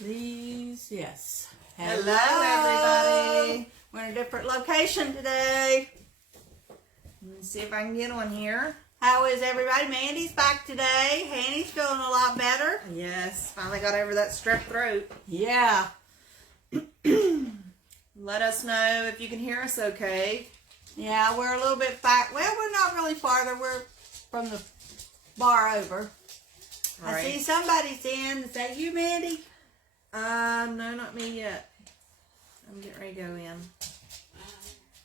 Please, yes. Hello, everybody. We're in a different location today. Let's see if I can get on here. How is everybody? Mandy's back today. Hanny's feeling a lot better. Yes, finally got over that strep throat. Yeah. Let us know if you can hear us okay. Yeah, we're a little bit back. Well, we're not really farther. We're from the bar over. All I right. see somebody's in. Is that you, Mandy? No, not me yet. I'm getting ready to go in.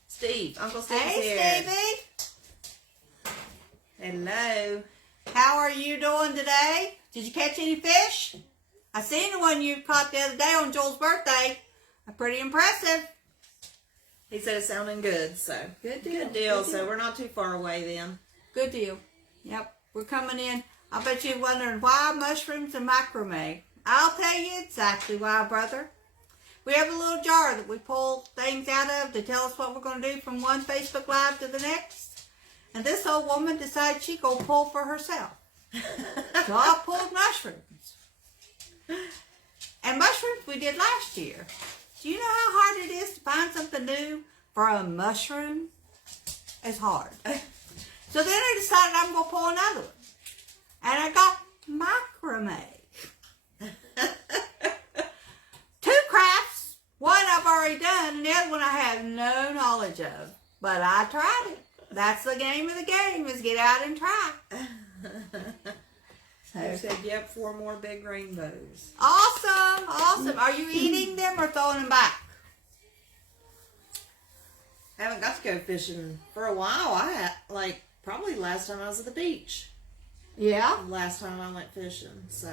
Steve, Uncle Steve's here. Hey, Stevie. Hello. How are you doing today? Did you catch any fish? I seen the one you caught the other day on Joel's birthday. Pretty impressive. He said it's sounding good, so. Good deal. Good deal. So we're not too far away then. Good deal. Yep, we're coming in. I bet you're wondering why mushrooms and macrame. I'll tell you exactly why, brother. We have a little jar that we pull things out of to tell us what we're going to do from one Facebook Live to the next. And this old woman decided she'd go pull for herself. So I pulled mushrooms. And mushrooms we did last year. Do you know how hard it is to find something new for a mushroom? It's hard. So then I decided I'm going to pull another one. And I got macrame. Two crafts. One I've already done, and the other one I have no knowledge of. But I tried it. That's the game of the game, is get out and try. You said, yep, 4 more big rainbows. Awesome, awesome. Are you eating them or throwing them back? I haven't got to go fishing for a while. I had, probably last time I was at the beach. Yeah. Last time I went fishing, so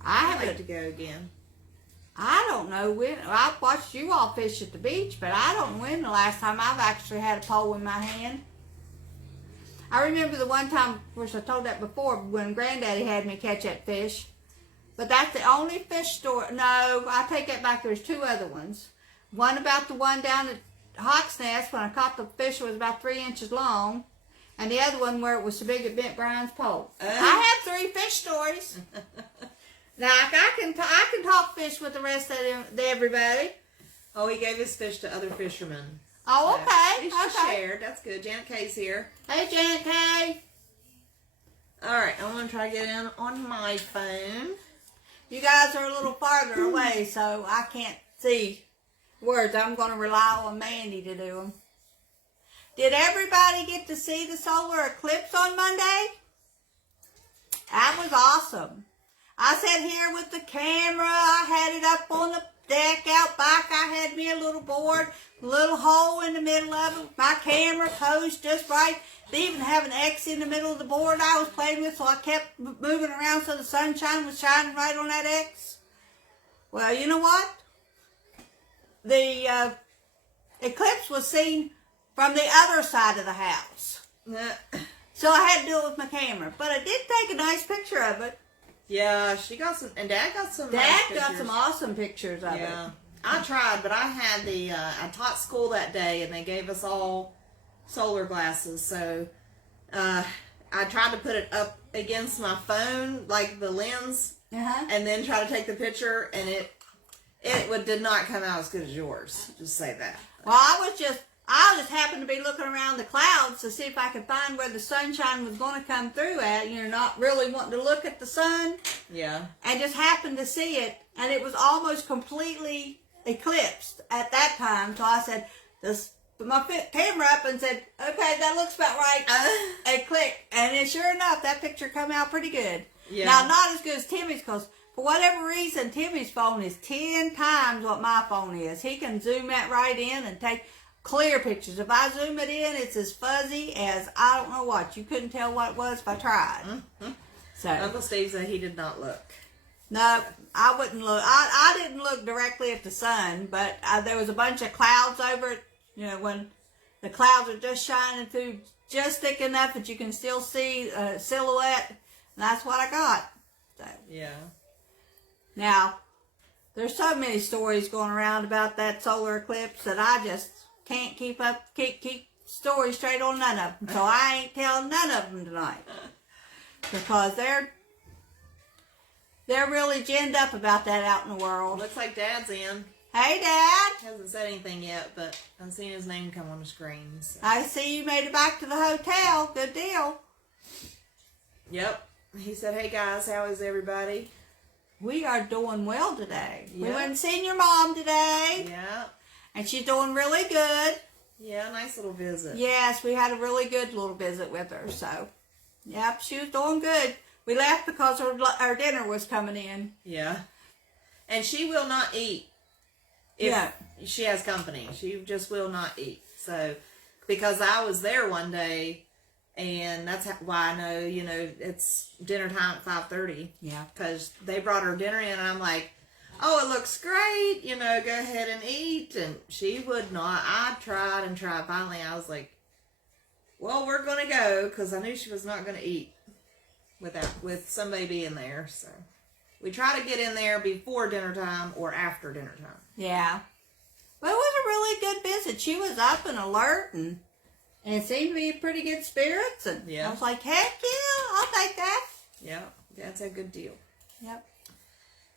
I I'd like haven't. to go again. I don't know when. I've watched you all fish at the beach, but I don't know when the last time I've actually had a pole in my hand. I remember the one time, of course I told that before, when Granddaddy had me catch that fish. But that's the only fish story. No, I take that back. There's 2 other ones. One about the one down at Hawk's Nest when I caught the fish that was about 3 inches long. And the other one where it was so big it bent Brian's pole. I have 3 fish stories. Now, I can talk fish with the rest of everybody. Oh, he gave his fish to other fishermen. Oh, So, okay. He's just Okay. shared. That's good. Janet Kay's here. Hey, Janet Kay. All right, I'm going to try to get in on my phone. You guys are a little farther away, so I can't see words. I'm going to rely on Mandy to do them. Did everybody get to see the solar eclipse on Monday? That was awesome. I sat here with the camera. I had it up on the deck out back. I had me a little board, a little hole in the middle of it. My camera posed just right. They even have an X in the middle of the board I was playing with, so I kept moving around so the sunshine was shining right on that X. Well, you know what? The eclipse was seen from the other side of the house. So I had to do it with my camera. But I did take a nice picture of it. Yeah, she got some, and Dad got some Dad nice got pictures. some awesome pictures of Yeah. it. I tried, but I had I taught school that day, and they gave us all solar glasses, so I tried to put it up against my phone, like the lens, and then try to take the picture, and it did not come out as good as yours. Just say that. Well, I just happened to be looking around the clouds to see if I could find where the sunshine was going to come through at. You're not really wanting to look at the sun. Yeah. And just happened to see it, and it was almost completely eclipsed at that time. So I said, put my camera up and said, okay, that looks about right. And click. And then sure enough, that picture come out pretty good. Yeah. Now, not as good as Timmy's, because for whatever reason, Timmy's phone is 10 times what my phone is. He can zoom that right in and take clear pictures. If I zoom it in, it's as fuzzy as I don't know what. You couldn't tell what it was if I tried. Mm-hmm. So Uncle Steve said he did not look. no, I wouldn't look. I didn't look directly at the sun, but there was a bunch of clouds over it. You know, when the clouds are just shining through just thick enough that you can still see a silhouette. And that's what I got. So, Yeah. now, there's so many stories going around about that solar eclipse that I just can't keep stories straight on none of them. So I ain't telling none of them tonight. Because They're really ginned up about that out in the world. Looks like Dad's in. Hey, Dad. Hasn't said anything yet, but I've seen his name come on the screen. So. I see you made it back to the hotel. Good deal. Yep. He said, hey, guys, how is everybody? We are doing well today. Yep. We went and seen your mom today. Yeah. And she's doing really good. Yeah, nice little visit. Yes, we had a really good little visit with her. So, yep, she was doing good. We left because our dinner was coming in. Yeah. And she will not eat if she has company. She just will not eat. So, because I was there one day, and that's why I know, it's dinner time at 5:30. Yeah. Because they brought her dinner in, and I'm like, oh, it looks great. Go ahead and eat. And she would not. I tried and tried. Finally, I was like, well, we're going to go, because I knew she was not going to eat with somebody being there. So we try to get in there before dinner time or after dinner time. Yeah. But it was a really good visit. She was up and alert and seemed to be in pretty good spirits. And I was like, heck yeah, I'll take that. Yeah, that's a good deal. Yep.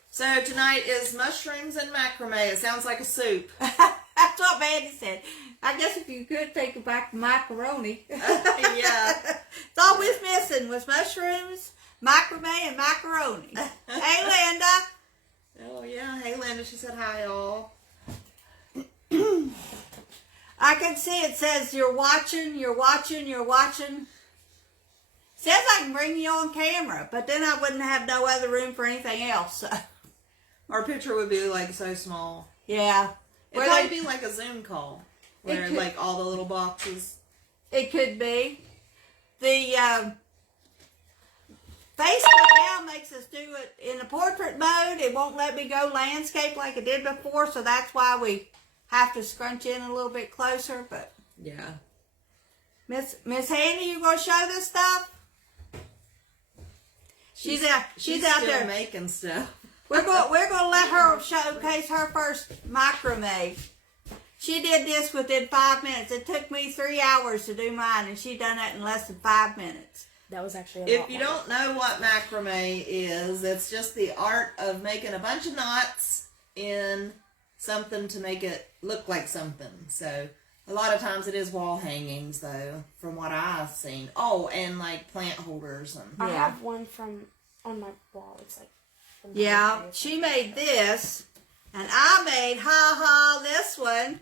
So tonight is mushrooms and macrame. It sounds like a soup. That's what Mandy said. I guess if you could take it back to macaroni. Yeah. It's all we was missing was mushrooms, macrame, and macaroni. Hey, Linda. Oh, yeah. Hey, Linda. She said hi, all. I can see it says you're watching. Says I can bring you on camera, but then I wouldn't have no other room for anything else. So. Our picture would be like so small. Yeah. It'd probably be like a Zoom call. Where like all the little boxes. It could be. The Facebook now makes us do it in the portrait mode. It won't let me go landscape like it did before, so that's why we have to scrunch in a little bit closer. But yeah, Miss Handy, you gonna show this stuff? She's out still there making stuff. We're gonna let her showcase her first macrame. She did this within 5 minutes. It took me 3 hours to do mine, and she done that in less than 5 minutes. That was actually If you don't know what macrame is, it's just the art of making a bunch of knots in something to make it look like something. So a lot of times it is wall hangings, though, from what I've seen. Oh, and like plant holders. And I have one on my wall. It's like yeah, she made this, and I made this one.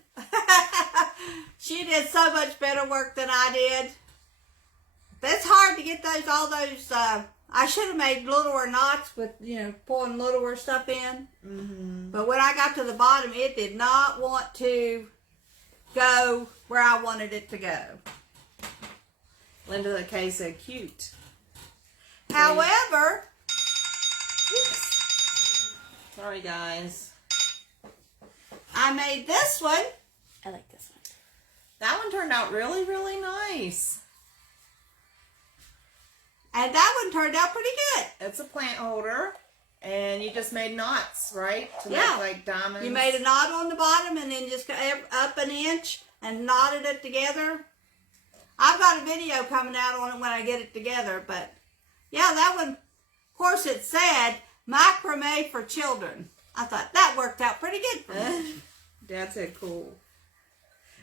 She did so much better work than I did. It's hard to get all those. I should have made littler knots with, pulling littler stuff in. Mm-hmm. But when I got to the bottom, it did not want to go where I wanted it to go. Linda Kay said cute. However, sorry guys. I made this one. I like this one. That one turned out really, really nice. And that one turned out pretty good. It's a plant holder. And you just made knots, right? To Yeah. make like diamonds. You made a knot on the bottom and then just go up an inch and knotted it together. I've got a video coming out on it when I get it together. But, yeah, that one, of course, it said macrame for children. I thought that worked out pretty good for me. Dad said cool.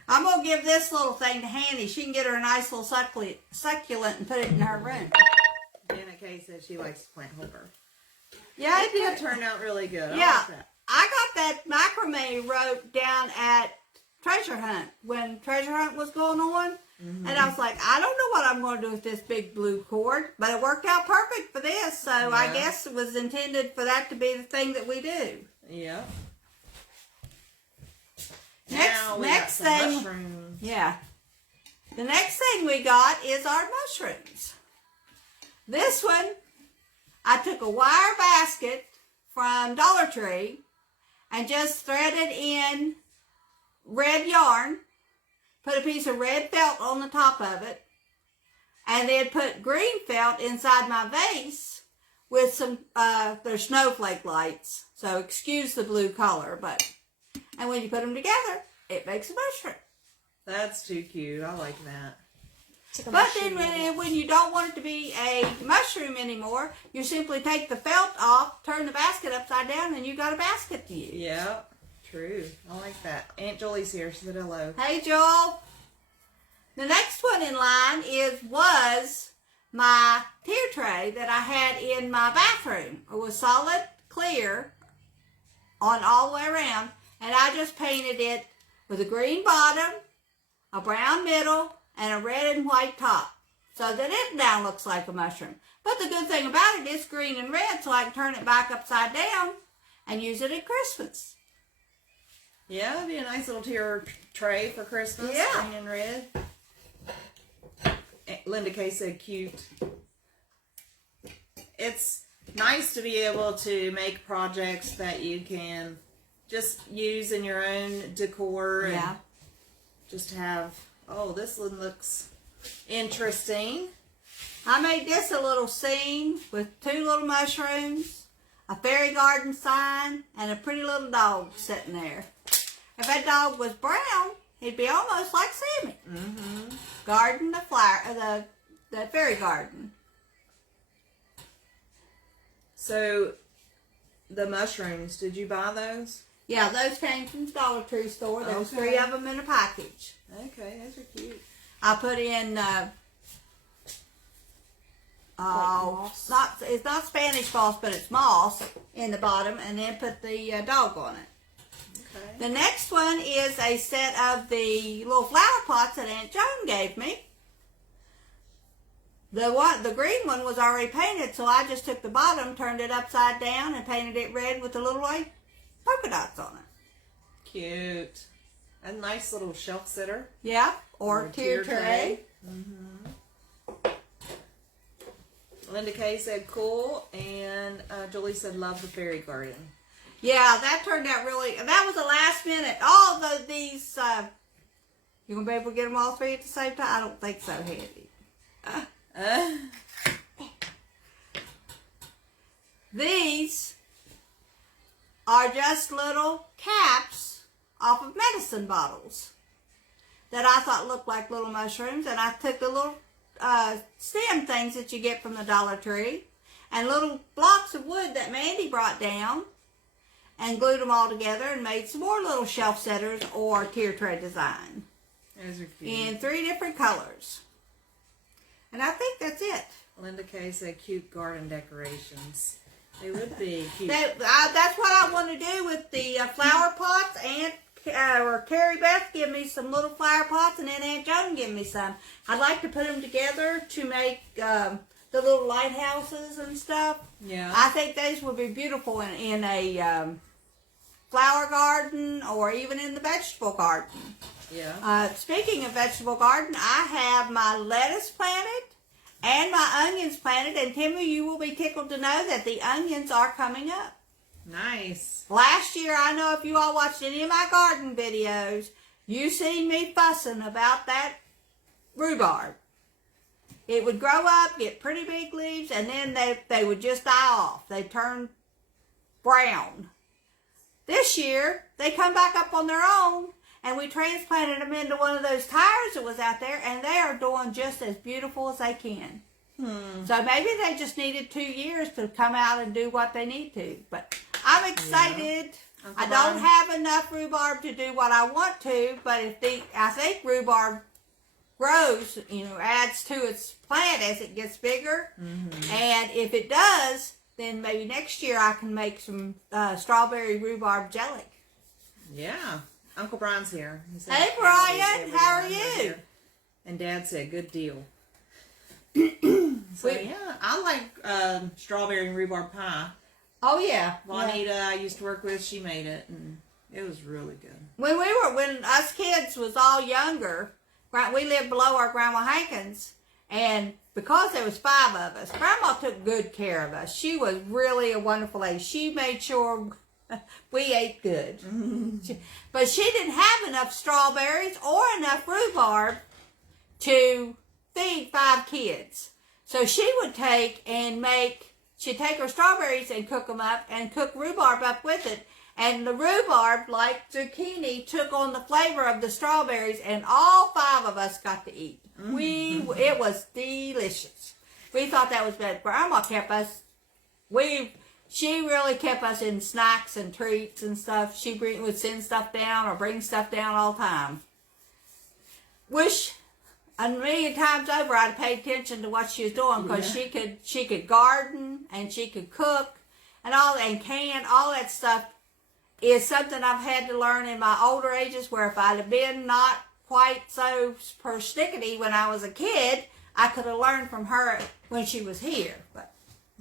I'm going to give this little thing to Hanny. She can get her a nice little succulent and put it in her room. Dana Kay said she likes the plant holder. Yeah, It did turn out really good. I Yeah, like that. I got that macrame rope down at Treasure Hunt when Treasure Hunt was going on. Mm-hmm. And I was like, I don't know what I'm going to do with this big blue cord. But it worked out perfect for this. So Yeah. I guess it was intended for that to be the thing that we do. Yeah. Next thing, mushrooms. yeah. The next thing we got is our mushrooms. This one, I took a wire basket from Dollar Tree and just threaded in red yarn, put a piece of red felt on the top of it, and then put green felt inside my vase with some, they're snowflake lights, so excuse the blue color, and when you put them together, it makes a mushroom. That's too cute. I like that. like a But then mushroom when you don't want it to be a mushroom anymore, you simply take the felt off, turn the basket upside down, and you got a basket to use. Yeah, true. I like that. Aunt Julie's here. She said hello. Hey, Joel. The next one in line was my tier tray that I had in my bathroom. It was solid clear on all the way around, and I just painted it with a green bottom, a brown middle, and a red and white top, so that it now looks like a mushroom. But the good thing about it is green and red, so I can turn it back upside down and use it at Christmas. Yeah, it'd be a nice little tier tray for Christmas. Yeah. Green and red. Linda Kay said cute. It's nice to be able to make projects that you can just use in your own decor. And Yeah. just have, oh, this one looks interesting. I made this a little scene with 2 little mushrooms, a fairy garden sign, and a pretty little dog sitting there. If that dog was brown, he'd be almost like Sammy. Mm-hmm. Garden the flower, the fairy garden. So, the mushrooms, did you buy those? Yeah, those came from the Dollar Tree store. There was Okay. 3 of them in a package. Okay, those are cute. I put in moss. it's not Spanish moss, but it's moss in the bottom, and then put the dog on it. Okay. The next one is a set of the little flower pots that Aunt Joan gave me. The green one was already painted, so I just took the bottom, turned it upside down, and painted it red with the little white polka dots on it. Cute. A nice little shelf sitter. Yeah, or Or a tier tray. Linda Kay said cool, and Julie said love the fairy garden. Yeah, that turned out really. That was a last minute. All these. You gonna be able to get them all 3 at the same time? I don't think so, Handy. These are just little caps off of medicine bottles that I thought looked like little mushrooms, and I took the little stem things that you get from the Dollar Tree and little blocks of wood that Mandy brought down and glued them all together and made some more little shelf setters or tier tray design Those are cute. in 3 different colors. And I think that's it. Linda Kay said cute garden decorations. They would be cute. That's what I want to do with the flower pots. Or Carrie Beth give me some little flower pots, and then Aunt Joan give me some. I'd like to put them together to make the little lighthouses and stuff. Yeah. I think those would be beautiful in a flower garden or even in the vegetable garden. Yeah. Speaking of vegetable garden, I have my lettuce planted and my onions planted, and Timmy, you will be tickled to know that the onions are coming up. Nice. Last year, I know if you all watched any of my garden videos, you seen me fussing about that rhubarb. It would grow up, get pretty big leaves, and then they would just die off. They turn brown. This year, they come back up on their own, and we transplanted them into one of those tires that was out there, and they are doing just as beautiful as they can. So maybe they just needed 2 years to come out and do what they need to. But I'm excited. Yeah. I don't have enough rhubarb to do what I want to, but I think rhubarb grows, adds to its plant as it gets bigger. And if it does, then maybe next year I can make some strawberry rhubarb jelly. Yeah. Uncle Brian's here. He said, Hey, Brian, how are you? And Dad said, good deal. So, yeah, I like strawberry and rhubarb pie. Oh, yeah. Juanita, I used to work with, she made it, and it was really good. When us kids was all younger, we lived below our Grandma Hankins, and because there was 5 of us, Grandma took good care of us. She was really a wonderful lady. She made sure we ate good. But she didn't have enough strawberries or enough rhubarb to feed 5 kids. So she would she'd take her strawberries and cook them up and cook rhubarb up with it. And the rhubarb, like zucchini, took on the flavor of the strawberries, and all 5 of us got to eat. It was delicious. We thought that was bad. Grandma kept us. She really kept us in snacks and treats and stuff. She would send stuff down or bring stuff down all the time. Wish a million times over I'd paid attention to what she was doing, because she could garden and she could cook and can all that stuff is something I've had to learn in my older ages, where if I'd have been not quite so persnickety when I was a kid, I could have learned from her when she was here. But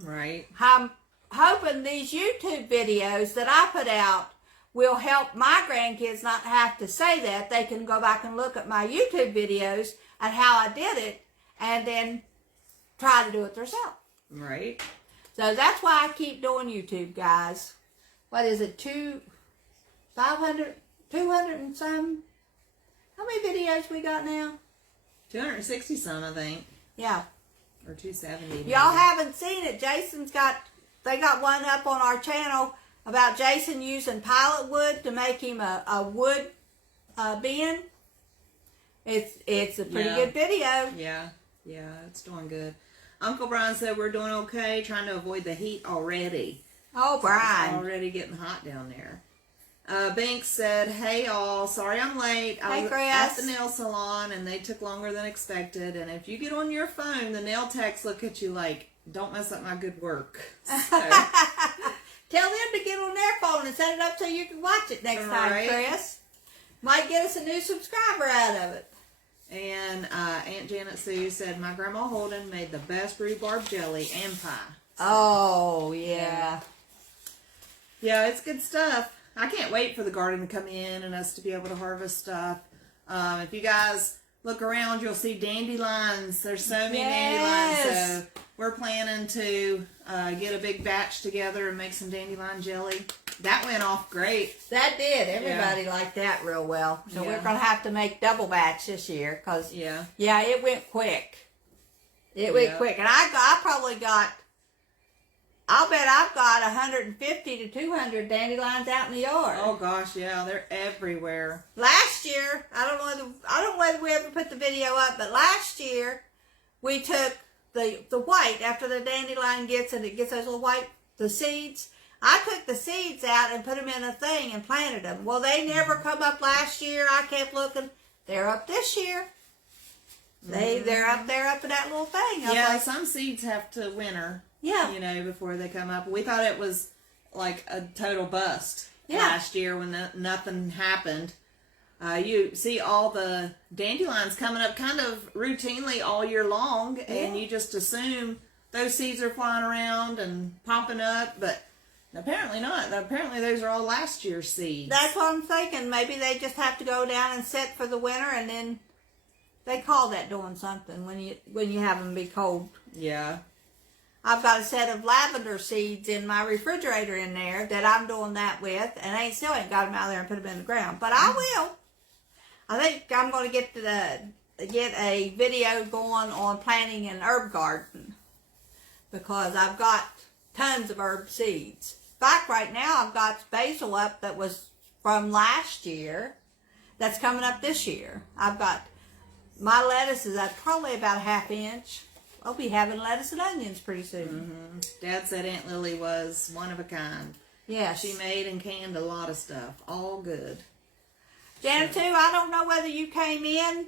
right. I'm hoping these YouTube videos that I put out will help my grandkids not have to say that. They can go back and look at my YouTube videos and how I did it, and then try to do it themselves. Right. So that's why I keep doing YouTube, guys. What is it, 200 and some? How many videos we got now? 260 some, I think. Yeah. Or 270. Y'all haven't seen it. They got one up on our channel about Jason using pilot wood to make him a wood bin. It's a pretty good video. Yeah, it's doing good. Uncle Brian said we're doing okay, trying to avoid the heat already. Oh, Brian. It's already getting hot down there. Binks said, hey all, sorry I'm late. I was at the nail salon and they took longer than expected. And if you get on your phone, the nail techs look at you like, don't mess up my good work. So. Tell them to get on their phone and set it up so you can watch it next time, Chris. Might get us a new subscriber out of it. And Aunt Janet Sue said, my grandma Holden made the best rhubarb jelly and pie. Oh, yeah. Yeah, it's good stuff. I can't wait for the garden to come in and us to be able to harvest stuff. If you guys look around, you'll see dandelions. There's so many dandelions. So we're planning to get a big batch together and make some dandelion jelly. That went off great. That did. Everybody liked that real well. So we're going to have to make double batch this year, because it went quick. It went quick. And I probably got, I'll bet I've got 150 to 200 dandelions out in the yard. Oh gosh, yeah, they're everywhere. Last year, I don't know whether we ever put the video up, but last year we took the white, after the dandelion gets those little white, the seeds. I took the seeds out and put them in a thing and planted them. Well, they never come up last year. I kept looking. They're up this year. They're up there up in that little thing. Yeah, some seeds have to winter. Yeah. Before they come up. We thought it was like a total bust last year when nothing happened. You see all the dandelions coming up kind of routinely all year long, and you just assume those seeds are flying around and popping up, but apparently not. Apparently those are all last year's seeds. That's what I'm thinking. Maybe they just have to go down and sit for the winter, and then they call that doing something when you have them be cold. Yeah. I've got a set of lavender seeds in my refrigerator in there that I'm doing that with, and I still ain't got them out there and put them in the ground. But I will. I think I'm going to get a video going on planting an herb garden, because I've got tons of herb seeds. In fact, right now I've got basil up that was from last year that's coming up this year. I've got my lettuce is at probably about a ½ inch. I'll be having lettuce and onions pretty soon. Mm-hmm. Dad said Aunt Lily was one of a kind. Yes. She made and canned a lot of stuff. All good. Janet, too, I don't know whether you came in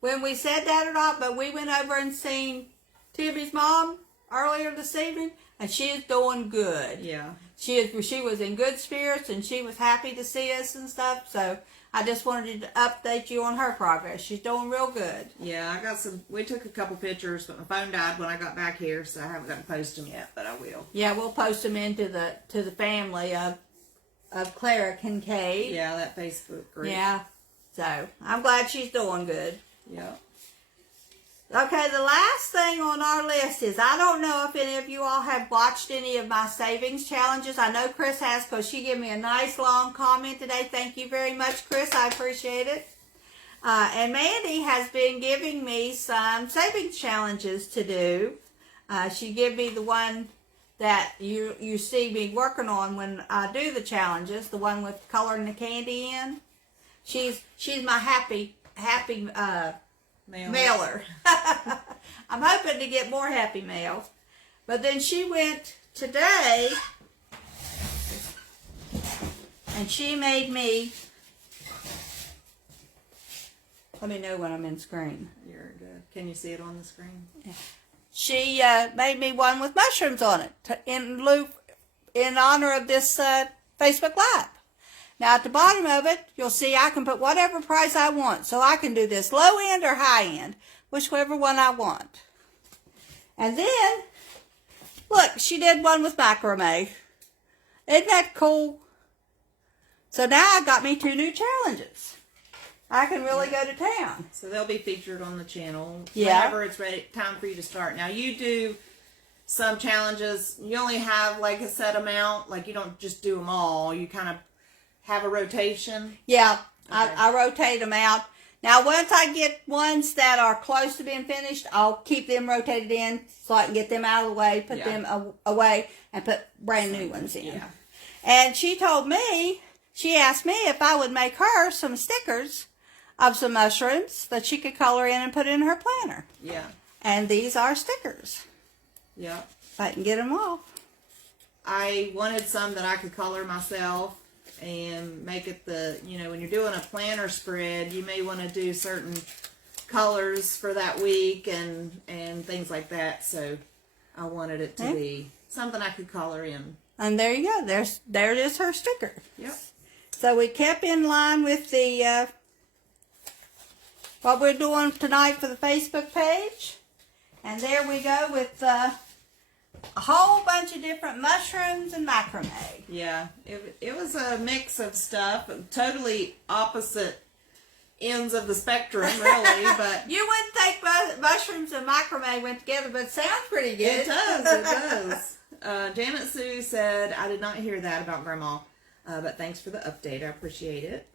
when we said that or not, but we went over and seen Timmy's mom earlier this evening, and she is doing good. Yeah. She was in good spirits, and she was happy to see us and stuff, so I just wanted to update you on her progress. She's doing real good. Yeah, we took a couple pictures, but my phone died when I got back here, so I haven't got to post them yet, but I will. Yeah, we'll post them into the family of Clara Kincaid. Yeah, that Facebook group. Yeah, so I'm glad she's doing good. Yeah. Okay, the last thing on our list is, I don't know if any of you all have watched any of my savings challenges. I know Chris has, because she gave me a nice long comment today. Thank you very much, Chris. I appreciate it. And Mandy has been giving me some savings challenges to do. She gave me the one that you see me working on when I do the challenges, the one with coloring the candy in. She's my happy mailer. I'm hoping to get more happy mails. But then she went today and she made me, let me know when I'm in screen. You're good. Can you see it on the screen? Yeah. She made me one with mushrooms on it in honor of this Facebook Live. Now at the bottom of it, you'll see I can put whatever price I want. So I can do this low end or high end, whichever one I want. And then, look, she did one with macrame. Isn't that cool? So now I got me 2 new challenges. I can really go to town. So they'll be featured on the channel whenever it's ready, time for you to start. Now you do some challenges, you only have like a set amount, like you don't just do them all. You kind of have a rotation. Yeah, okay. I rotate them out. Now once I get ones that are close to being finished, I'll keep them rotated in so I can get them out of the way, put them away, and put brand new ones in. Yeah. And she asked me if I would make her some stickers of some mushrooms that she could color in and put in her planner. Yeah. And these are stickers. Yeah. If I can get them off. I wanted some that I could color myself and make it when you're doing a planner spread, you may want to do certain colors for that week and things like that. So I wanted it to be something I could color in. And there you go. There it is, her sticker. Yep. So we kept in line with the what we're doing tonight for the Facebook page. And there we go with a whole bunch of different mushrooms and macrame. Yeah, it was a mix of stuff, totally opposite ends of the spectrum, really. But you wouldn't think mushrooms and macrame went together, but it sounds pretty good. It does. Janet Sue said, I did not hear that about Grandma, but thanks for the update. I appreciate it.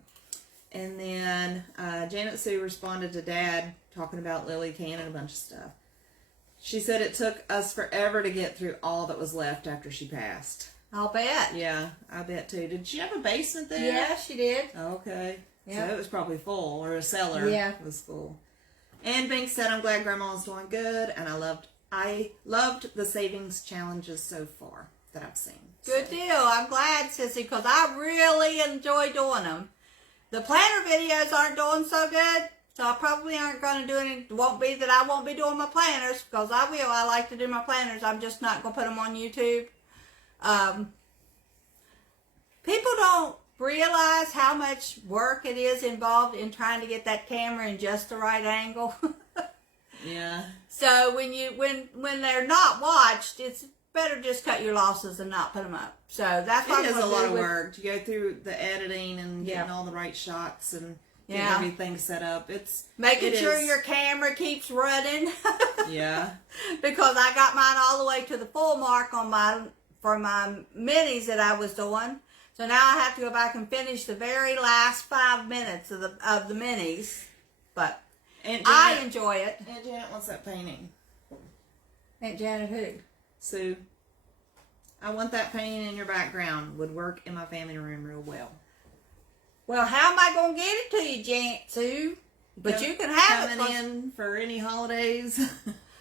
And then Janet Sue responded to Dad talking about Lily canning a bunch of stuff. She said it took us forever to get through all that was left after she passed. I'll bet. Yeah, I bet too. Did she have a basement there? Yeah, she did. Okay. Yeah. So it was probably full, or a cellar was full. And Bink said, I'm glad Grandma's doing good, and I loved the savings challenges so far that I've seen. Good deal. I'm glad, Sissy, because I really enjoy doing them. The planner videos aren't doing so good. So I probably aren't going to do any, it won't be that I won't be doing my planners, because I will. I like to do my planners. I'm just not going to put them on YouTube. People don't realize how much work it is involved in trying to get that camera in just the right angle. Yeah. So when they're not watched, it's better just cut your losses and not put them up. So that's what it is a lot of work to go through the editing and getting all the right shots and getting everything set up. It's making sure your camera keeps running. Yeah. Because I got mine all the way to the full mark for my minis that I was doing. So now I have to go back and finish the very last 5 minutes of the minis. But I enjoy it. Aunt Janet wants that painting. Aunt Janet who? Sue. I want that painting in your background. Would work in my family room real well. Well, how am I going to get it to you, Janet Sue? But you can have it. Coming in for any holidays.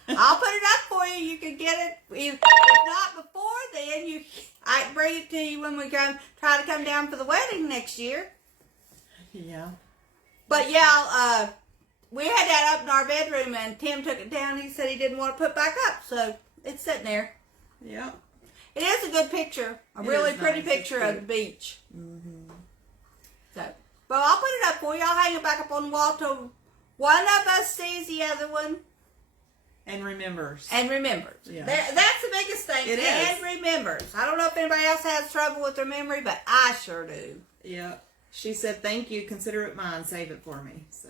I'll put it up for you. You can get it. If not before then, I can bring it to you when we try to come down for the wedding next year. Yeah. But yeah, we had that up in our bedroom, and Tim took it down. He said he didn't want to put it back up, so it's sitting there. Yeah. It is a good picture. A really pretty picture of the beach. Mm-hmm. So, but I'll put it up for you. I'll hang it back up on the wall till one of us sees the other one. And remembers. Yeah. That's the biggest thing. It is. And remembers. I don't know if anybody else has trouble with their memory, but I sure do. Yeah. She said, thank you. Consider it mine. Save it for me. So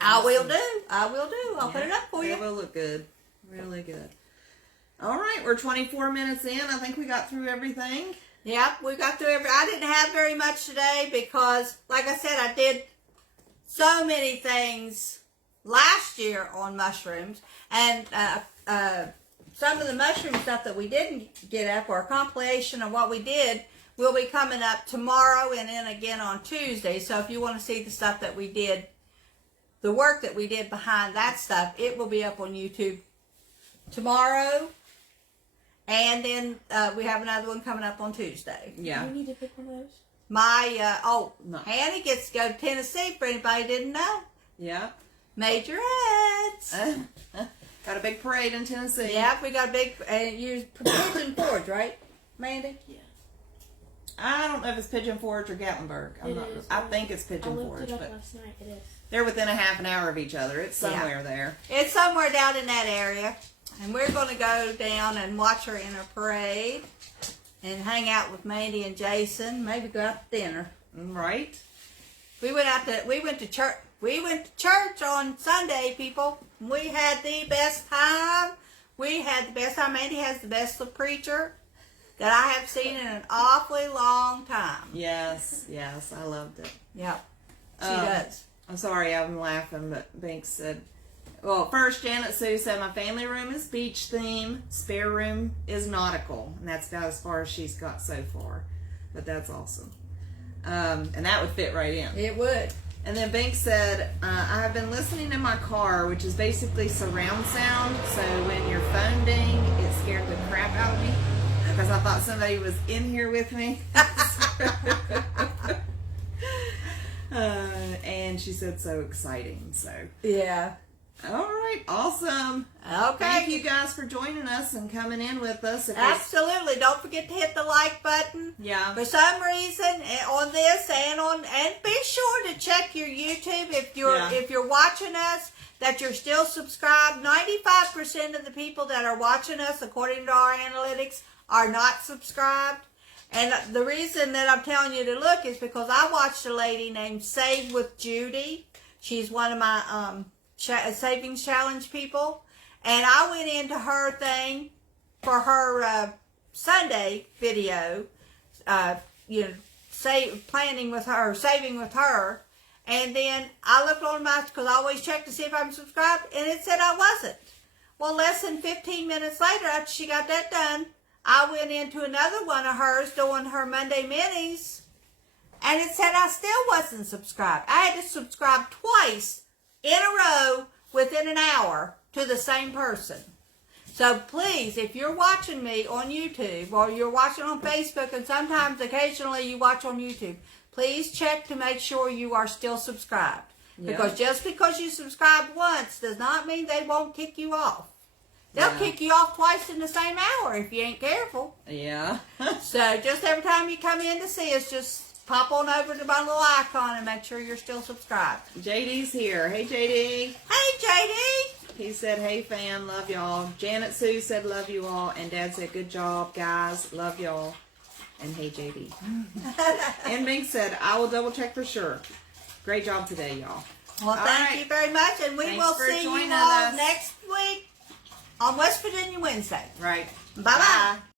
I will do. I'll put it up for you. It will look good. Really good. All right. We're 24 minutes in. I think we got through everything. Yep, we got through I didn't have very much today because, like I said, I did so many things last year on mushrooms. And some of the mushroom stuff that we didn't get up, or a compilation of what we did, will be coming up tomorrow and then again on Tuesday. So if you want to see the stuff that we did, the work that we did behind that stuff, it will be up on YouTube tomorrow. And then we have another one coming up on Tuesday. Yeah. Do you need to pick one of those? My, No. Hannah gets to go to Tennessee, for anybody who didn't know. Yeah. Major Eds. Got a big parade in Tennessee. Yeah, we got a big, you're Pigeon Forge, right, Mandy? Yeah. I don't know if it's Pigeon Forge or Gatlinburg. I think it's Pigeon I looked Forge, it up but last night. It is. they're within a half an hour of each other. It's somewhere there. It's somewhere down in that area. And we're going to go down and watch her in her parade and hang out with Mandy and Jason. Maybe go out to dinner. Right? We went to church. We went to church on Sunday, people. We had the best time. We had the best time. Mandy has the best preacher that I have seen in an awfully long time. Yes. I loved it. Yep, she does. I'm sorry, I'm laughing, but Binks said, well, first Janet Sue said, my family room is beach theme, spare room is nautical. And that's about as far as she's got so far. But that's awesome. And that would fit right in. It would. And then Binks said, I have been listening in my car, which is basically surround sound. So when your phone ding, it scared the crap out of me. Because I thought somebody was in here with me. And she said, so exciting. So, Yeah. all right, awesome. Okay. Thank you guys for joining us and coming in with us. Absolutely. Don't forget to hit the like button. Yeah. For some reason on this and be sure to check your YouTube if you're watching us, that you're still subscribed. 95% of the people that are watching us, according to our analytics, are not subscribed. And the reason that I'm telling you to look is because I watched a lady named Save with Judy. She's one of my Savings Challenge people. And I went into her thing for her Sunday video, planning with her, saving with her. And then I looked on because I always check to see if I'm subscribed, and it said I wasn't. Well, less than 15 minutes later, after she got that done, I went into another one of hers doing her Monday Minis, and it said I still wasn't subscribed. I had to subscribe twice in a row within an hour to the same person. So please, if you're watching me on YouTube or you're watching on Facebook, and sometimes occasionally you watch on YouTube, please check to make sure you are still subscribed. Yeah. Because just because you subscribe once does not mean they won't kick you off. They'll kick you off twice in the same hour if you ain't careful. Yeah. So just every time you come in to see us, just pop on over to my little icon and make sure you're still subscribed. JD's here. Hey, JD. Hey, JD. He said, hey, fam, love y'all. Janet Sue said, love you all. And Dad said, good job, guys. Love y'all. And hey, JD. And Mink said, I will double check for sure. Great job today, y'all. Well, thank you very much. And we will see you all next week on West Virginia Wednesday. Right. Bye-bye.